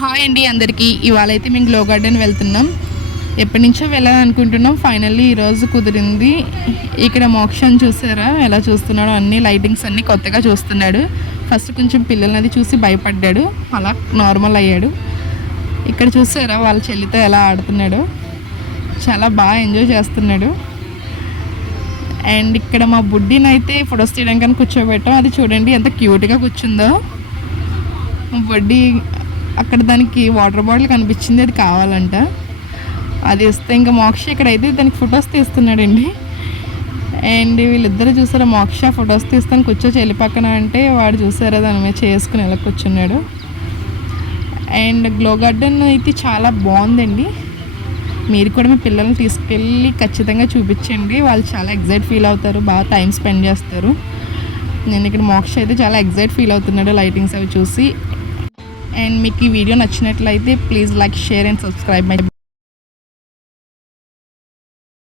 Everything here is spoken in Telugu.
హాయ్ అండి అందరికీ. ఇవాళ అయితే మేము గ్లో గార్డెన్ వెళ్తున్నాం. ఎప్పటి నుంచో వెళ్ళాలనుకుంటున్నాం. ఫైనల్లీ ఈరోజు కుదిరింది. ఇక్కడ మోక్షం చూసారా ఎలా చూస్తున్నాడో, అన్ని లైటింగ్స్ అన్నీ కొత్తగా చూస్తున్నాడు. ఫస్ట్ కొంచెం పిల్లలది చూసి భయపడ్డాడు, అలా నార్మల్ అయ్యాడు. ఇక్కడ చూసారా వాళ్ళ చెల్లితో ఎలా ఆడుతున్నాడో, చాలా బాగా ఎంజాయ్ చేస్తున్నాడు. అండ్ ఇక్కడ మా బుడ్డిని అయితే ఫొటోస్ తీయడానికి కూర్చోబెట్టాం. అది చూడండి ఎంత క్యూట్గా కూర్చుందో. బుడ్డి అక్కడ దానికి వాటర్ బాటిల్ కనిపించింది, అది కావాలంట. అది ఇస్తే ఇంకా మోక్ష ఇక్కడైతే దానికి ఫొటోస్ తీస్తున్నాడండి. అండ్ వీళ్ళిద్దరూ చూసారా, మోక్ష ఫొటోస్ తీస్తాను కూర్చో చెల్లి పక్కన అంటే వాడు చూసారా దాని మీద చేసుకుని ఎలా కూర్చున్నాడు. అండ్ గ్లో గార్డెన్ అయితే చాలా బాగుందండి. మీరు కూడా మీ పిల్లల్ని తీసుకెళ్ళి ఖచ్చితంగా చూపించండి. వాళ్ళు చాలా ఎగ్జైట్ ఫీల్ అవుతారు, బాగా టైం స్పెండ్ చేస్తారు. నేను ఇక్కడ మోక్ష అయితే చాలా ఎగ్జైట్ ఫీల్ అవుతున్నాడు లైటింగ్స్ అవి చూసి. అండ్ మీకు ఈ వీడియో నచ్చినట్లయితే please like, share and subscribe my